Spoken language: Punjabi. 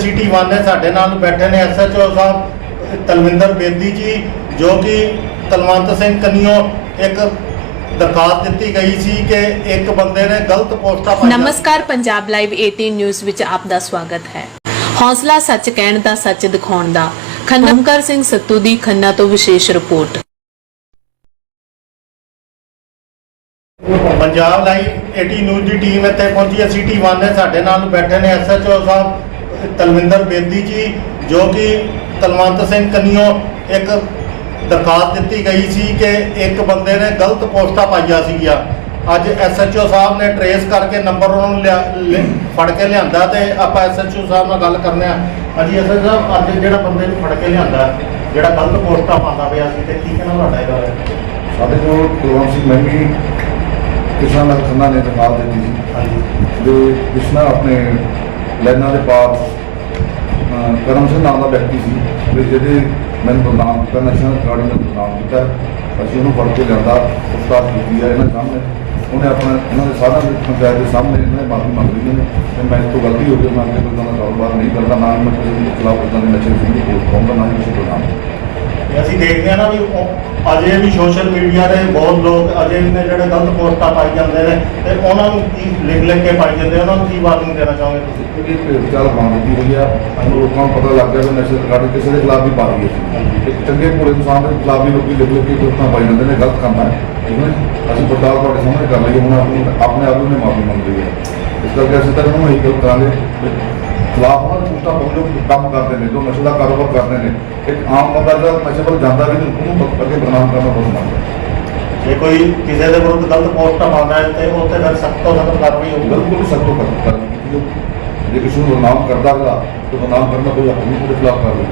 ਸਿਟੀ 1 ਨੇ ਸਾਡੇ ਨਾਲ ਬੈਠੇ ਨੇ ਐਸਐਚਓ ਸਾਹਿਬ ਤਲਵਿੰਦਰ ਬੇਦੀ ਜੀ ਜੋ ਕਿ ਤਲਵੰਤ ਸਿੰਘ ਕੰਨਿਓ ਇੱਕ ਦਰਖਾਸਤ ਦਿੱਤੀ ਗਈ ਸੀ ਕਿ ਇੱਕ ਬੰਦੇ ਨੇ ਗਲਤ ਪੋਸਟਾਂ ਪਾਈਆਂ। ਨਮਸਕਾਰ ਪੰਜਾਬ ਲਾਈਵ 18 ਨਿਊਜ਼ ਵਿੱਚ ਆਪ ਦਾ ਸਵਾਗਤ ਹੈ। ਹੌਸਲਾ ਸੱਚ ਕਹਿਣ ਦਾ ਸੱਚ ਦਿਖਾਉਣ ਦਾ। ਖੰਨਮਕਰ ਸਿੰਘ ਸੱਤੂ ਦੀ ਖੰਨਾ ਤੋਂ ਵਿਸ਼ੇਸ਼ ਰਿਪੋਰਟ। ਪੰਜਾਬ ਲਾਈਵ 18 ਨਿਊਜ਼ ਦੀ ਟੀਮ ਇੱਥੇ ਪਹੁੰਚੀ। ਹੈ ਸਿਟੀ 1 ਨੇ ਸਾਡੇ ਨਾਲ ਬੈਠੇ ਨੇ ਐਸਐਚਓ ਸਾਹਿਬ ਤਲਵਿੰਦਰ ਬੇਦੀ ਜੀ ਜੋ ਕਿ ਤਲਵੰਤ ਸਿੰਘ ਕੰਨਿਓ ਇੱਕ ਦਰਖਾਸਤ ਦਿੱਤੀ ਗਈ ਸੀ ਕਿ ਇੱਕ ਬੰਦੇ ਨੇ ਗਲਤ ਪੋਸਟਾਂ ਪਾਈਆਂ ਸੀਗੀਆਂ। ਅੱਜ ਐਸਐਚਓ ਸਾਹਿਬ ਨੇ ਟਰੇਸ ਕਰਕੇ ਨੰਬਰ ਉਹਨਾਂ ਨੂੰ ਫੜ ਕੇ ਲਿਆਂਦਾ ਤੇ ਆਪਾਂ ਐਸਐਚਓ ਸਾਹਿਬ ਨਾਲ ਗੱਲ ਕਰਨੇ ਆ। ਹਾਂਜੀ ਐਸਐਚਓ ਸਾਹਿਬ ਅੱਜ ਜਿਹੜਾ ਬੰਦੇ ਨੂੰ ਫੜ ਕੇ ਲਿਆਂਦਾ ਜਿਹੜਾ ਗਲਤ ਪੋਸਟਾਂ ਪਾਉਂਦਾ ਪਿਆ ਸੀ ਤੇ ਕੀ ਕਹਿਣਾ ਤੁਹਾਡਾ ਇਹਦਾ? ਸਾਡੇ ਕੋਲ ਕੁਲਵੰਤ ਸਿੰਘ ਮਹਿਮੀ ਕਿਸ਼ਨ ਨਾਲ ਖੰਨਾ ਨੇ ਦਰਖਾਸਤ ਦਿੱਤੀ ਸੀ। ਹਾਂਜੀ। ਜੋ ਕਿਸ਼ਨਾ ਆਪਣੇ ਲਾਈਨਾਂ ਦੇ ਪਾਰ ਕਰਮ ਸਿੰਘ ਨਾਮ ਦਾ ਵਿਅਕਤੀ ਸੀ, ਵੀ ਜਿਹਦੇ ਮੈਨੂੰ ਬਦਨਾਮ ਕੀਤਾ ਨਸ਼ਾ ਰਿਕਾਰਡਿੰਗ ਦਾ ਬਦਨਾਮ ਕੀਤਾ। ਅਸੀਂ ਉਹਨੂੰ ਫੜ ਕੇ ਲਿਆਂਦਾ ਪੁੱਛਤਾਛ ਕੀਤੀ ਹੈ ਇਹਨਾਂ ਸਾਹਮਣੇ। ਉਹਨੇ ਆਪਣਾ, ਇਹਨਾਂ ਦੇ ਸਾਰਾ ਪੰਚਾਇਤ ਦੇ ਸਾਹਮਣੇ ਇਹਨਾਂ ਨੇ ਮਾਫੀ ਮੰਗ ਲਈ ਨੇ ਤੇ ਮੈਂ ਇਸ ਤੋਂ ਗਲਤੀ ਹੋ ਗਈ, ਮੈਂ ਅੱਗੇ ਕੋਈ ਦਾ ਕਾਰੋਬਾਰ ਨਹੀਂ ਕਰਦਾ, ਨਾ ਹੀ ਮੈਂ ਕਿਸੇ ਦੇ ਖਿਲਾਫ ਇਦਾਂ ਦੇ ਨਸ਼ੇ ਦੀ ਰਿਪੋਰਟ ਪਾਉਂਦਾ ਨਾ ਹੀ ਕਿਸੇ ਦਾ ਤੇ ਅਸੀਂ ਦੇਖਦੇ ਹਾਂ ਨਾ ਵੀ ਉਹ- ਅਜੇ ਵੀ ਸੋਸ਼ਲ ਮੀਡੀਆ ਤੇ ਬਹੁਤ ਲੋਕ ਅਜੇ ਵੀ ਨੇ ਜਿਹੜੇ ਗਲਤ ਪੋਸਟਾਂ ਪਾਈ ਜਾਂਦੇ ਨੇ ਤੇ ਉਹਨਾਂ ਨੂੰ ਕੀ ਲਿਖ ਲਿਖ ਕੇ ਪਾਈ ਜਾਂਦੇ ਉਹਨਾਂ ਨੂੰ ਕੀ ਵਾਰਨਿੰਗ ਦੇਣਾ ਚਾਹੋਗੇ ਤੁਸੀਂ? ਇਹਦੀ ਭੇਡ ਚਾਲ ਬਣਾ ਦਿੱਤੀ ਹੋਈ ਆ। ਸਾਨੂੰ ਲੋਕਾਂ ਨੂੰ ਪਤਾ ਲੱਗ ਗਿਆ ਵੀ ਨਸ਼ੇ ਰਿਕਾਰਡ ਕਿਸੇ ਦੇ ਖਿਲਾਫ ਵੀ ਪਾ ਰਹੀ ਹੈ। ਇੱਕ ਚੰਗੇ ਭੋਲੇ ਇਨਸਾਨ ਦੇ ਖਿਲਾਫ ਵੀ ਲੋਕੀ ਲਿਖ ਲਿਖ ਕੇ ਕੋਟਾਂ ਪਾਈ ਜਾਂਦੇ ਨੇ ਗਲਤ ਕੰਮ ਹੈ। ਠੀਕ ਹੈ? ਅਸੀਂ ਪੜਤਾਲ ਤੁਹਾਡੇ ਸਾਹਮਣੇ ਕਰ ਲਈ ਹੁਣ ਆਪਣੀ ਆਪਣੇ ਆਪ ਉਹਨੇ ਮਾਫੀ ਮੰਗ ਲਈ ਹੈ ਇਸ ਕਰਕੇ ਅਸੀਂ ਤਾਂ ਉਹਨੂੰ ਇਹੀ ਗੱਲ ਕਰਾਂਗੇ ਵੀ ਖਿਲਾਫ ਉਹਨਾਂ ਪਾਉ ਜੋ ਕੰਮ ਕਰਦੇ ਨੇ ਜੋ ਨਸ਼ੇ ਦਾ ਕਾਰੋਬਾਰ ਕਰਦੇ ਨੇ ਇੱਕ ਆਮ ਬੰਦਾ ਜਿਹੜਾ ਨਸ਼ੇ ਵੱਲ ਜਾਂਦਾ ਵੀ ਉਹਨੂੰ ਅੱਗੇ ਬਦਨਾਮ ਕਰਨਾ ਬਹੁਤ ਮੰਗਦਾ ਜੇ ਕੋਈ ਕਿਸੇ ਦੇ ਵਿਰੁੱਧ ਗਲਤ ਪੋਸਟਾਂ ਪਾਉਂਦਾ ਹੈ ਤੇ ਉਹ ਤੇ ਫਿਰ ਸਖਤ ਤੋਂ ਸਖਤ ਕਾਰਵਾਈ ਹੋਊਗੀ ਬਿਲਕੁਲ ਸਭ ਤੋਂ ਜਾਊ। ਜੇ ਕਿਸੇ ਨੂੰ ਬਦਨਾਮ ਕਰਦਾ ਹੈਗਾ ਤਾਂ ਬਦਨਾਮ ਕਰਨਾ ਕੋਈ ਆਪਣੇ ਖਿਲਾਫ ਕਾਰਵਾਈ।